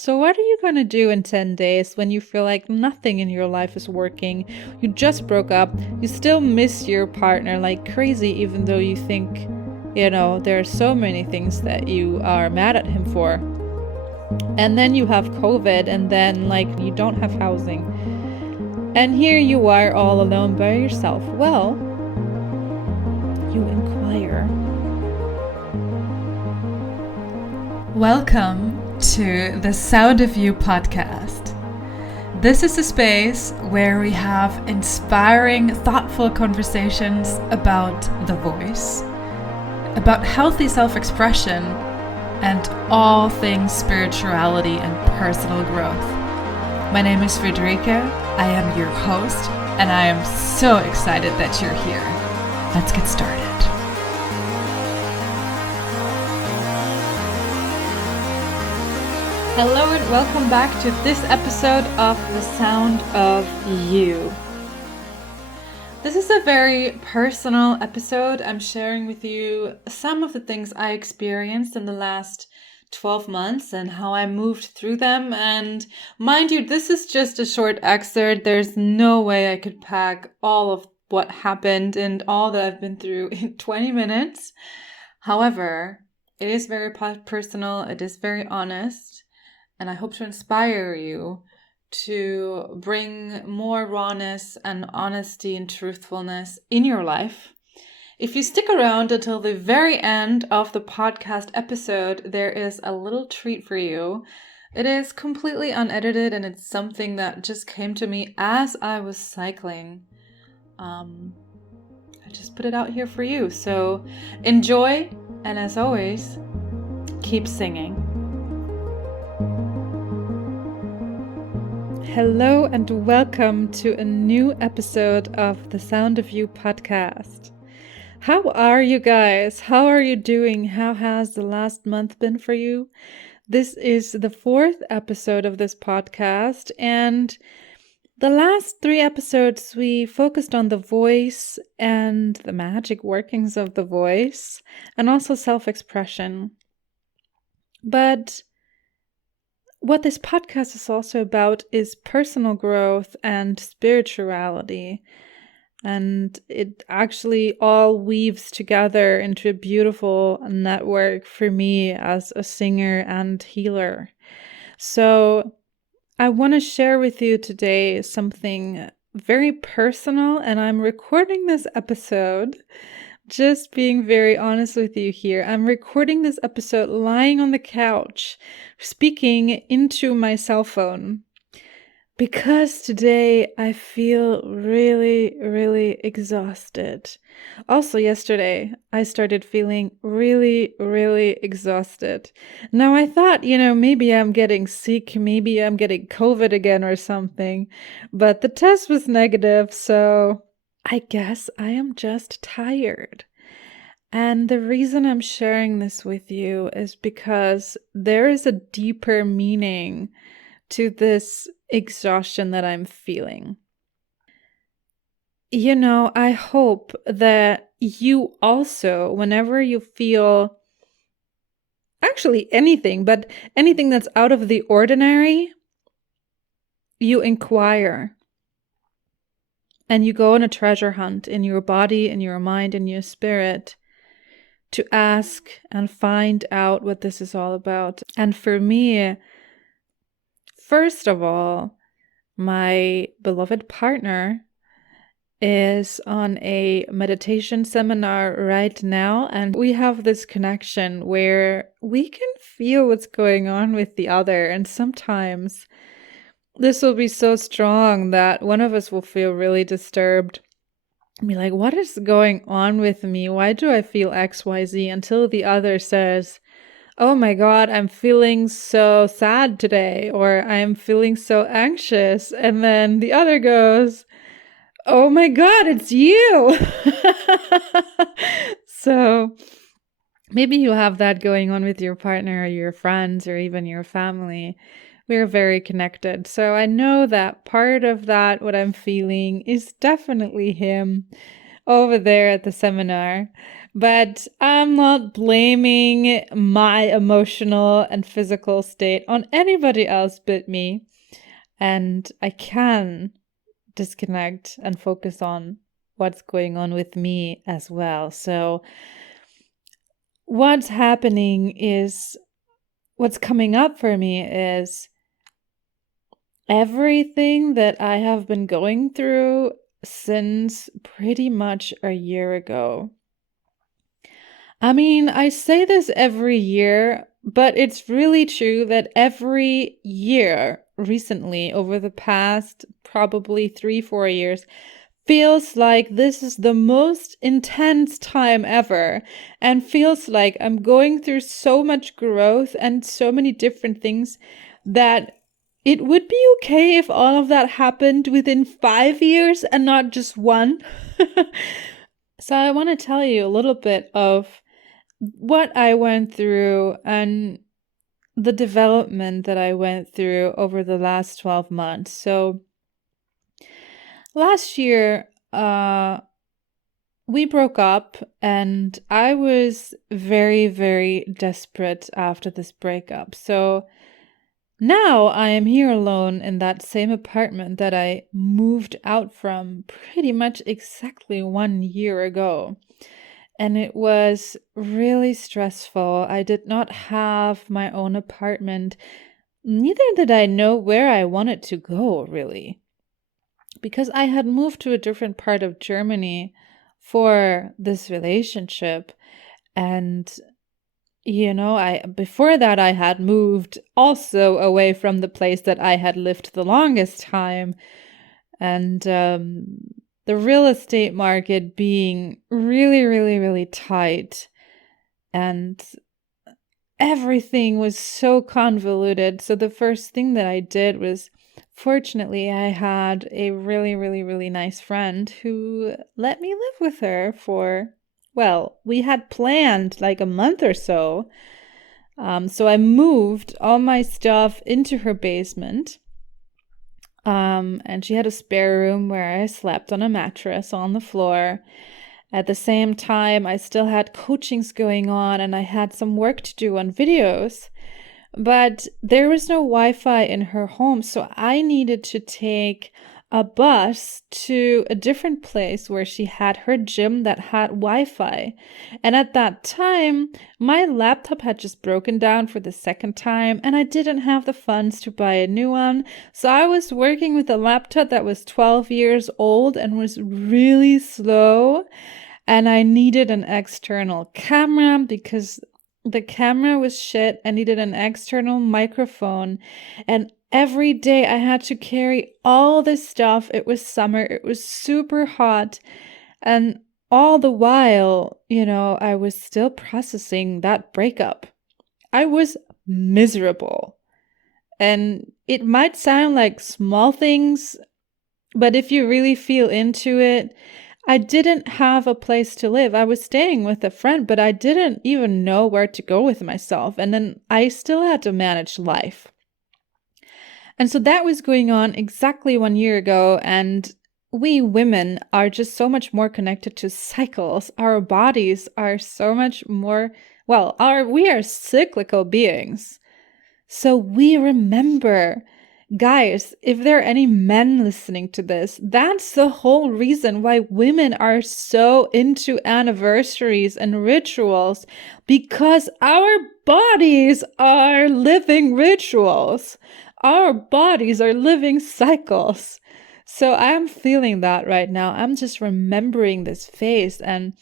So what are you going to do in 10 days when you feel like nothing in your life is working? You just broke up, you still miss your partner like crazy, even though you think, there are so many things that you are mad at him for. And then you have COVID, and then you don't have housing. And here you are all alone by yourself. Well, you inquire. Welcome to the Sound of You podcast. This is a space where we have inspiring, thoughtful conversations about the voice, about healthy self-expression, and all things spirituality and personal growth. My name is Friederike. I am your host, and I am so excited that you're here. Let's get started. Hello and welcome back to this episode of The Sound of You. This is a very personal episode. I'm sharing with you some of the things I experienced in the last 12 months and how I moved through them. And mind you, this is just a short excerpt. There's no way I could pack all of what happened and all that I've been through in 20 minutes. However, it is very personal. It is very honest. And I hope to inspire you to bring more rawness and honesty and truthfulness in your life. If you stick around until the very end of the podcast episode, there is a little treat for you. It is completely unedited and it's something that just came to me as I was cycling. I just put it out here for you. So enjoy, and as always, keep singing. Hello and welcome to a new episode of the Sound of You podcast. How are you guys? How are you doing? How has the last month been for you? This is the 4th episode of this podcast, and the last 3 episodes we focused on the voice and the magic workings of the voice, and also self-expression. But what this podcast is also about is personal growth and spirituality. And it actually all weaves together into a beautiful network for me as a singer and healer. So I want to share with you today something very personal, and I'm recording this episode. Just being very honest with you here, I'm recording this episode lying on the couch, speaking into my cell phone, because today I feel really, really exhausted. Also yesterday, I started feeling really, really exhausted. Now I thought, maybe I'm getting sick, maybe I'm getting COVID again or something, but the test was negative, so I guess I am just tired. And the reason I'm sharing this with you is because there is a deeper meaning to this exhaustion that I'm feeling. I hope that you also, whenever you feel actually anything, but anything that's out of the ordinary, you inquire. And you go on a treasure hunt in your body, in your mind, in your spirit to ask and find out what this is all about. And for me, first of all, my beloved partner is on a meditation seminar right now, and we have this connection where we can feel what's going on with the other, and sometimes this will be so strong that one of us will feel really disturbed and be like, what is going on with me? Why do I feel XYZ? Until the other says, oh my God, I'm feeling so sad today, or I'm feeling so anxious. And then the other goes, oh my God, it's you. So maybe you have that going on with your partner or your friends or even your family. We're very connected. So I know that part of that, what I'm feeling, is definitely him over there at the seminar. But I'm not blaming my emotional and physical state on anybody else but me. And I can disconnect and focus on what's going on with me as well. So, what's happening is what's coming up for me is everything that I have been going through since pretty much a year ago. I mean, I say this every year, but it's really true that every year recently, over the past probably 3, 4 years, feels like this is the most intense time ever, and feels like I'm going through so much growth and so many different things that it would be okay if all of that happened within 5 years and not just one. So I want to tell you a little bit of what I went through and the development that I went through over the last 12 months. So last year, we broke up, and I was very, very desperate after this breakup. So now I am here alone in that same apartment that I moved out from pretty much exactly 1 year ago. And it was really stressful. I did not have my own apartment. Neither did I know where I wanted to go, really. Because I had moved to a different part of Germany for this relationship. And, before that, I had moved also away from the place that I had lived the longest time. And the real estate market being really, really, really tight, and everything was so convoluted. So the first thing that I did was, fortunately, I had a really, really, really nice friend who let me live with her for, well, we had planned like a month or so. So I moved all my stuff into her basement. And she had a spare room where I slept on a mattress on the floor. At the same time, I still had coachings going on, and I had some work to do on videos. But there was no Wi-Fi in her home, so I needed to take a bus to a different place where she had her gym that had Wi-Fi. And at that time, my laptop had just broken down for the second time, and I didn't have the funds to buy a new one. So I was working with a laptop that was 12 years old and was really slow. And I needed an external camera because the camera was shit. I needed an external microphone. And every day I had to carry all this stuff. It was summer. It was super hot. And all the while, I was still processing that breakup. I was miserable. And it might sound like small things, but if you really feel into it, I didn't have a place to live. I was staying with a friend, but I didn't even know where to go with myself. And then I still had to manage life. And so that was going on exactly 1 year ago. And we women are just so much more connected to cycles. Our bodies are so much more, we are cyclical beings. So we remember. Guys, if there are any men listening to this, that's the whole reason why women are so into anniversaries and rituals, because our bodies are living rituals. Our bodies are living cycles. So I'm feeling that right now. I'm just remembering this phase, and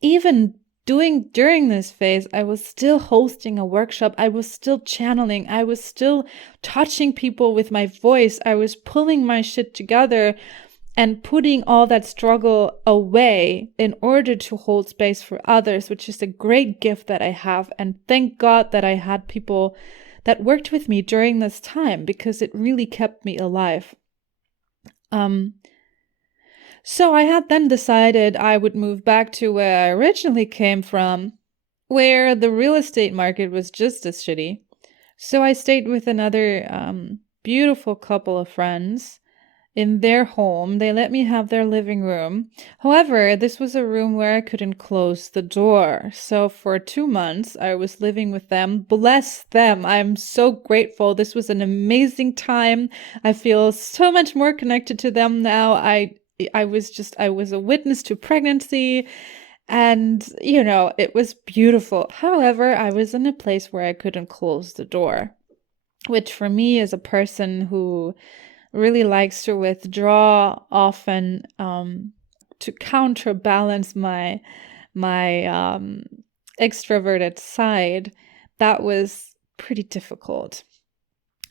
even during this phase, I was still hosting a workshop. I was still channeling. I was still touching people with my voice. I was pulling my shit together and putting all that struggle away in order to hold space for others, which is a great gift that I have. And thank God that I had people that worked with me during this time, because it really kept me alive. So I had then decided I would move back to where I originally came from, where the real estate market was just as shitty. So I stayed with another beautiful couple of friends in their home. They let me have their living room. However, this was a room where I couldn't close the door. So for 2 months, I was living with them. Bless them. I'm so grateful. This was an amazing time. I feel so much more connected to them now. I was a witness to pregnancy, and it was beautiful. However, I was in a place where I couldn't close the door, which for me as a person who really likes to withdraw often, to counterbalance my extroverted side, that was pretty difficult.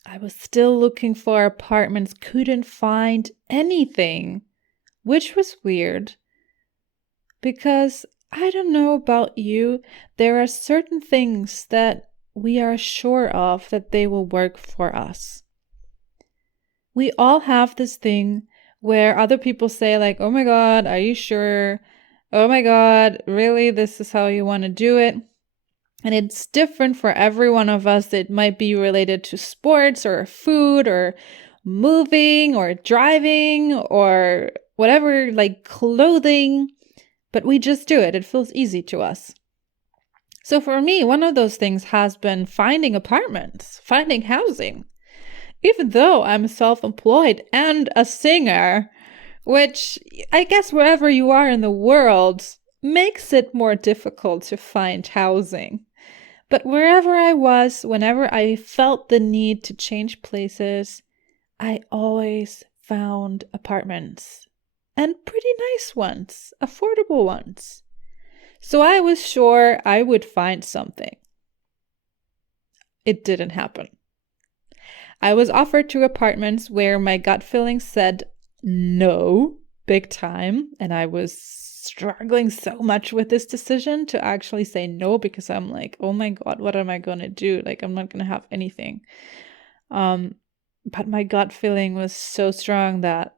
I was still looking for apartments, couldn't find anything, which was weird because I don't know about you, there are certain things that we are sure of that they will work for us. We all have this thing where other people say like, oh my God, are you sure? Oh my God, really? This is how you want to do it? And it's different for every one of us. It might be related to sports or food or moving or driving or whatever, like clothing, but we just do it. It feels easy to us. So for me, one of those things has been finding apartments, finding housing. Even though I'm self-employed and a singer, which I guess wherever you are in the world makes it more difficult to find housing. But wherever I was, whenever I felt the need to change places, I always found apartments. And pretty nice ones, affordable ones. So I was sure I would find something. It didn't happen. I was offered 2 apartments where my gut feeling said no, big time. And I was struggling so much with this decision to actually say no, because I'm like, oh my God, what am I going to do? Like, I'm not going to have anything. But my gut feeling was so strong that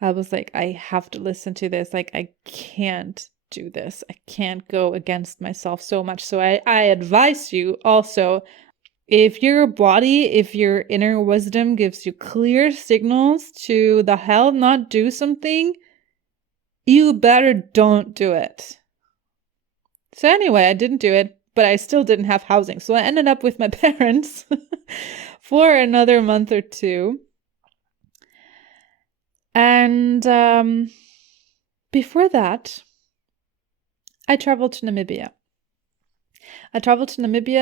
I was like, I have to listen to this. Like, I can't do this. I can't go against myself so much. So I advise you also, if your body, if your inner wisdom gives you clear signals to the hell not do something, you better don't do it. So anyway, I didn't do it, but I still didn't have housing. So I ended up with my parents for another month or 2. And before that, I traveled to Namibia.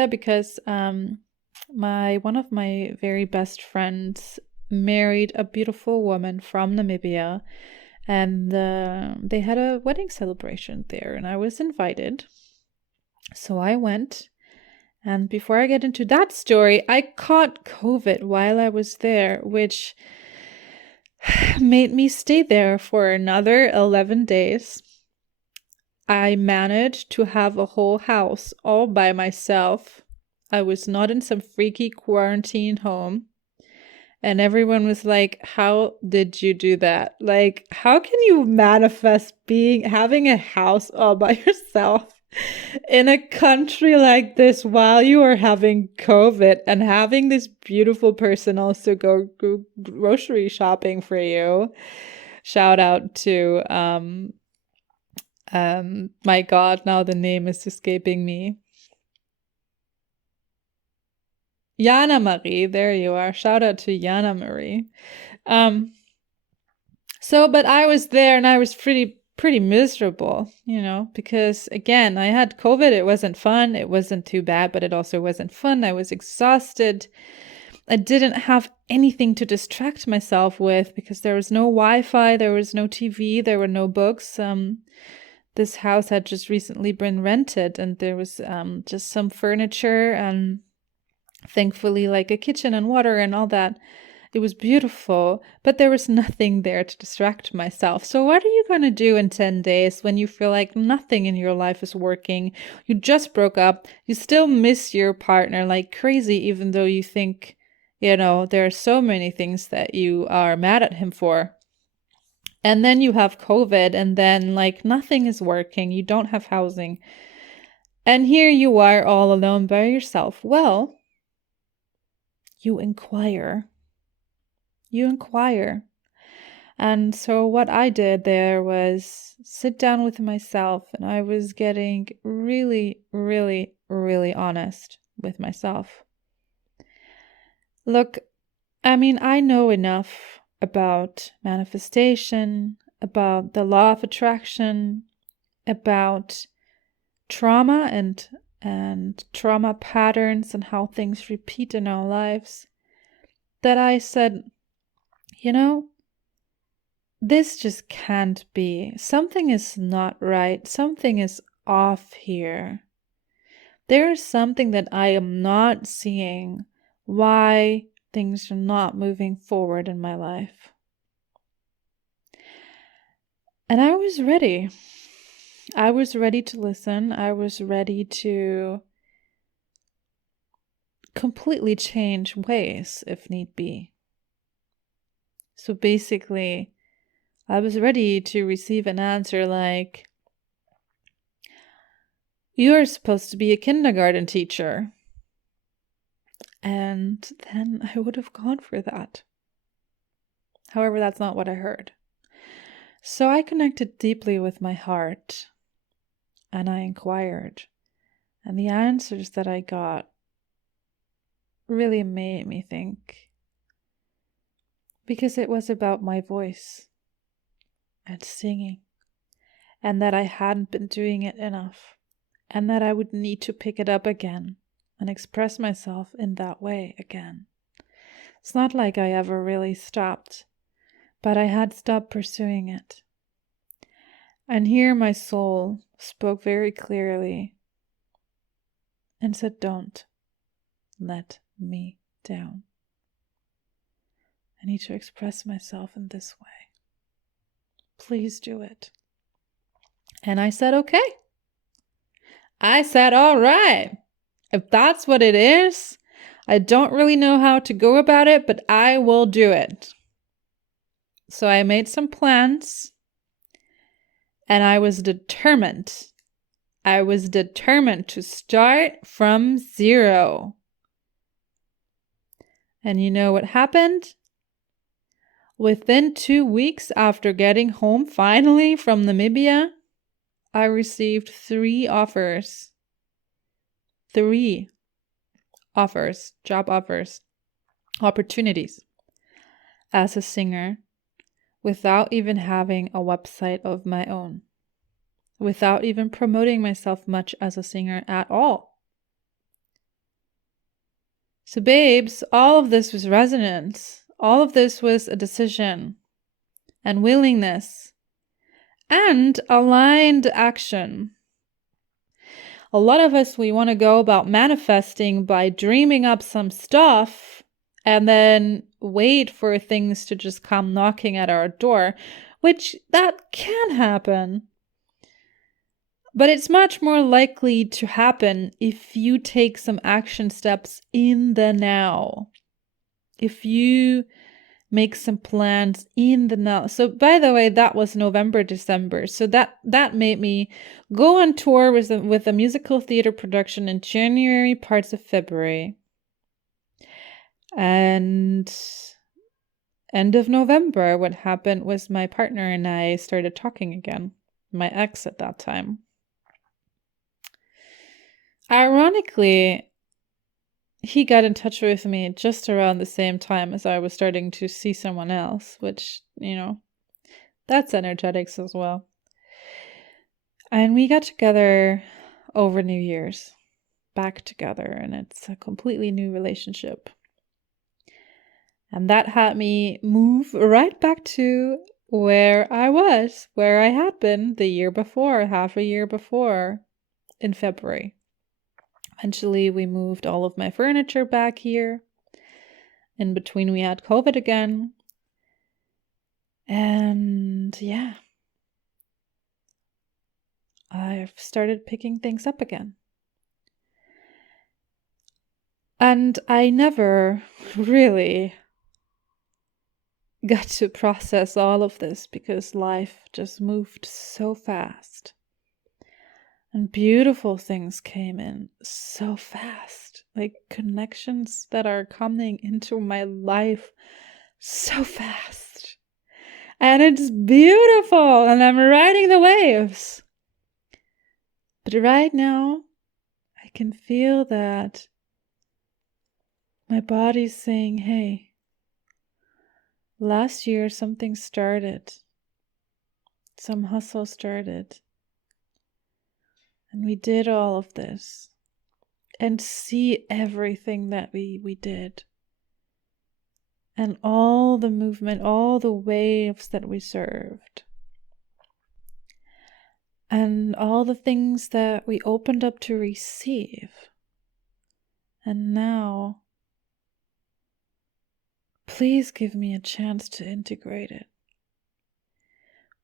Because one of my very best friends married a beautiful woman from Namibia, and they had a wedding celebration there, and I was invited. So I went, and before I get into that story, I caught COVID while I was there, which made me stay there for another 11 days. I managed to have a whole house all by myself. I was not in some freaky quarantine home. And everyone was like, how did you do that? Like, how can you manifest having a house all by yourself in a country like this while you are having COVID and having this beautiful person also go grocery shopping for you? Shout out to, my God, now the name is escaping me. Jana Marie, there you are. Shout out to Jana Marie. But I was there and I was pretty miserable, because again, I had COVID. It wasn't fun. It wasn't too bad, but it also wasn't fun. I was exhausted. I didn't have anything to distract myself with because there was no Wi-Fi, there was no TV, there were no books. This house had just recently been rented, and there was just some furniture and thankfully like a kitchen and water and all that. It was beautiful, but there was nothing there to distract myself. So what are you going to do in 10 days when you feel like nothing in your life is working? You just broke up. You still miss your partner like crazy, even though you think, there are so many things that you are mad at him for. And then you have COVID, and then like nothing is working. You don't have housing. And here you are all alone by yourself. Well, you inquire. And so what I did there was sit down with myself, and I was getting really, really, really honest with myself. Look, I mean, I know enough about manifestation, about the law of attraction, about trauma and trauma patterns and how things repeat in our lives, that I said, you know, this just can't be. Something is not right. Something is off here. There is something that I am not seeing why things are not moving forward in my life. And I was ready. I was ready to listen. I was ready to completely change ways if need be. So basically, I was ready to receive an answer like, "You're supposed to be a kindergarten teacher." And then I would have gone for that. However, that's not what I heard. So I connected deeply with my heart and I inquired. And the answers that I got really made me think. Because it was about my voice and singing. And that I hadn't been doing it enough. And that I would need to pick it up again and express myself in that way again. It's not like I ever really stopped, but I had stopped pursuing it. And here my soul spoke very clearly and said, "Don't let me down. I need to express myself in this way. Please do it." And I said, okay. I said, all right. If that's what it is, I don't really know how to go about it, but I will do it. So I made some plans and I was determined. I was determined to start from zero. And you know what happened? Within 2 weeks after getting home finally from Namibia, I received 3 offers. 3 offers, job offers, opportunities as a singer without even having a website of my own, without even promoting myself much as a singer at all. So babes, all of this was resonance. All of this was a decision and willingness and aligned action. A lot of us, we want to go about manifesting by dreaming up some stuff and then wait for things to just come knocking at our door, which that can happen. But it's much more likely to happen if you take some action steps in the now. If you make some plans in the now. So by the way, that was November, December. So that made me go on tour with a musical theater production in January, parts of February. And end of November, what happened was my partner and I started talking again. My ex at that time. Ironically, he got in touch with me just around the same time as I was starting to see someone else, which, you know, that's energetics as well. And we got together over New Year's, back together, and it's a completely new relationship. And that had me move right back to where I was, where I had been the year before, half a year before, in February. Eventually, we moved all of my furniture back here. In between, we had COVID again. And yeah, I've started picking things up again. And I never really got to process all of this because life just moved so fast. And beautiful things came in so fast, like connections that are coming into my life so fast. And it's beautiful, and I'm riding the waves. But right now, I can feel that my body's saying, hey, last year something started. Some hustle started. And we did all of this. And see everything that we did. And all the movement, all the waves that we served. And all the things that we opened up to receive. And now, please give me a chance to integrate it.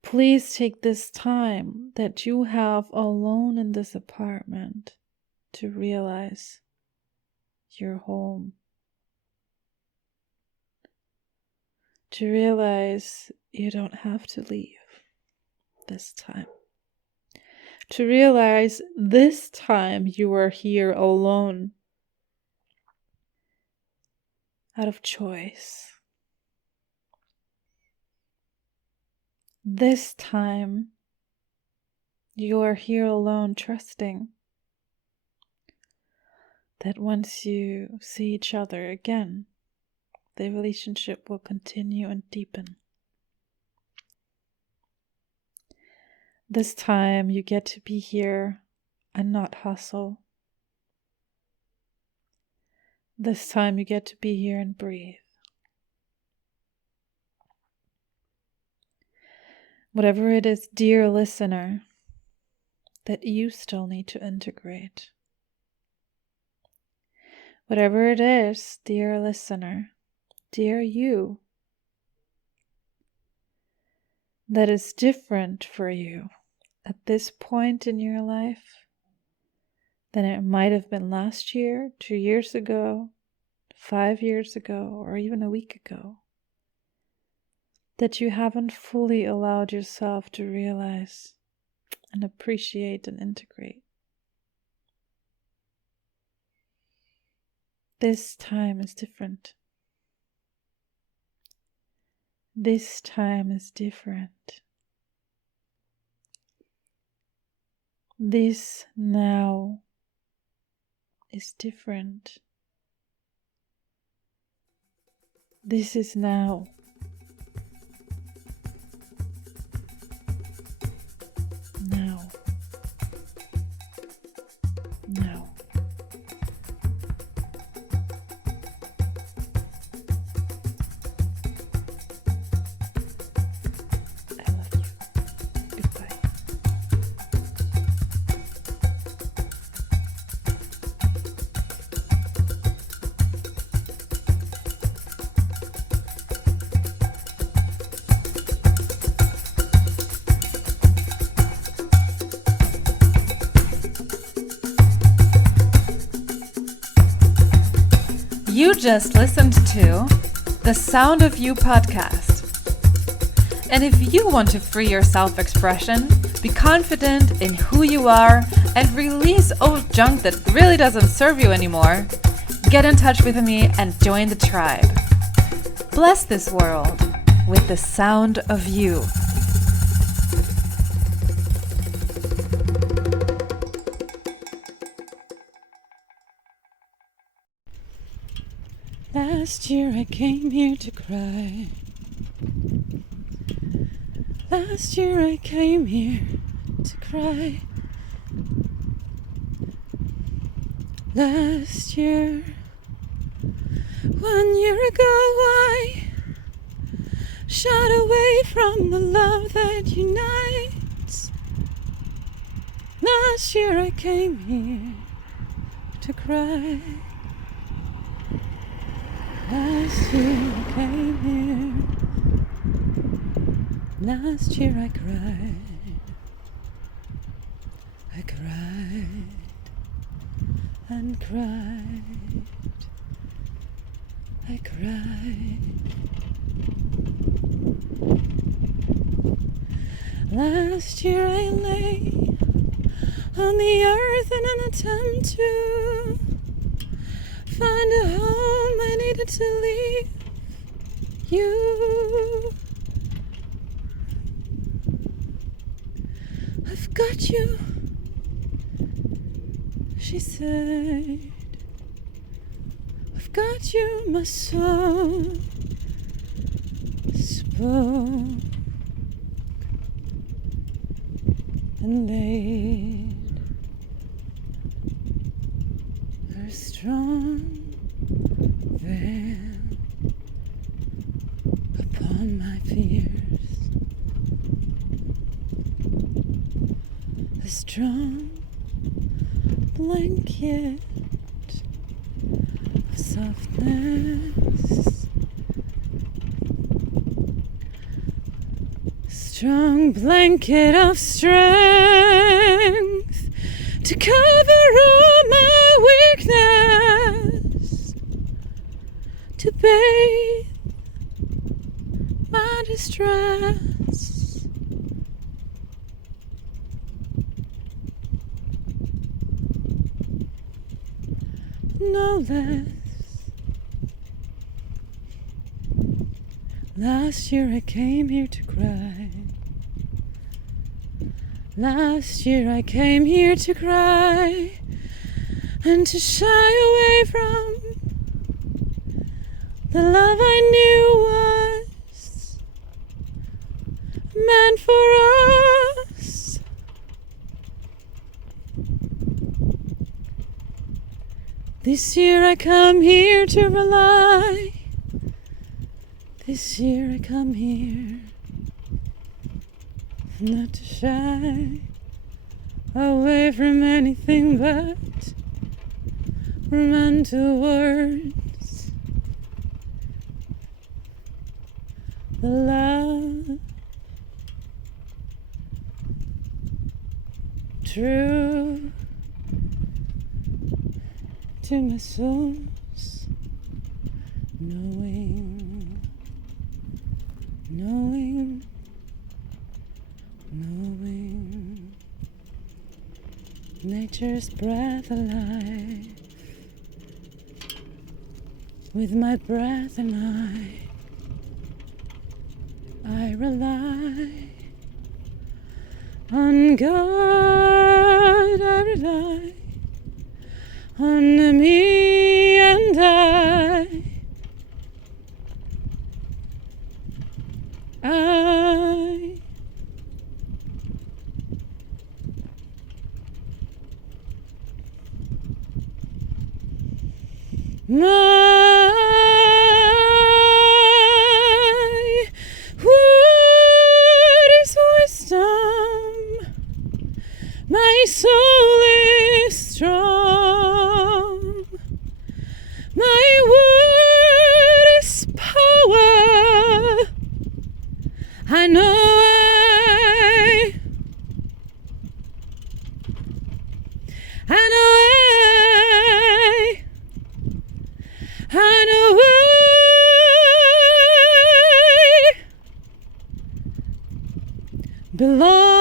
Please take this time that you have alone in this apartment to realize you're home. To realize you don't have to leave this time. To realize this time you are here alone. Out of choice. This time you are here alone, trusting that once you see each other again, the relationship will continue and deepen. This time you get to be here and not hustle. This time you get to be here and breathe. Whatever it is, dear listener, that you still need to integrate. Whatever it is, dear listener, dear you, that is different for you at this point in your life than it might have been last year, 2 years ago, 5 years ago, or even a week ago, that you haven't fully allowed yourself to realize and appreciate and integrate. This time is different. This time is different. This now is different. This is now. Now. Now. I love you. Goodbye. You just listened to the Sound of You podcast. And if you want to free your self-expression, be confident in who you are, and release old junk that really doesn't serve you anymore, get in touch with me and join the tribe. Bless this world with the sound of you. Last year I came here to cry. Last year I came here to cry. Last year, 1 year ago, I shot away from the love that unites. Last year I came here to cry. Last year I came here. Last year I cried. I cried and cried. I cried. Last year I lay on the earth in an attempt to find a home. I needed to leave you. got you, she said. I've got you, my soul spoke and laid her strong veil upon my fears. A strong blanket of softness, strong blanket of strength to cover all my weakness, to bathe my distress. No less. Last year I came here to cry. Last year I came here to cry and to shy away from the love I knew was meant for us. This year I come here to rely. This year I come here not to shy away from anything but run towards the love true to my soul's knowing nature's breath alive. With my breath and I rely on God. I rely on me and my word is wisdom, my soul is strong, my word is power. I know I belong.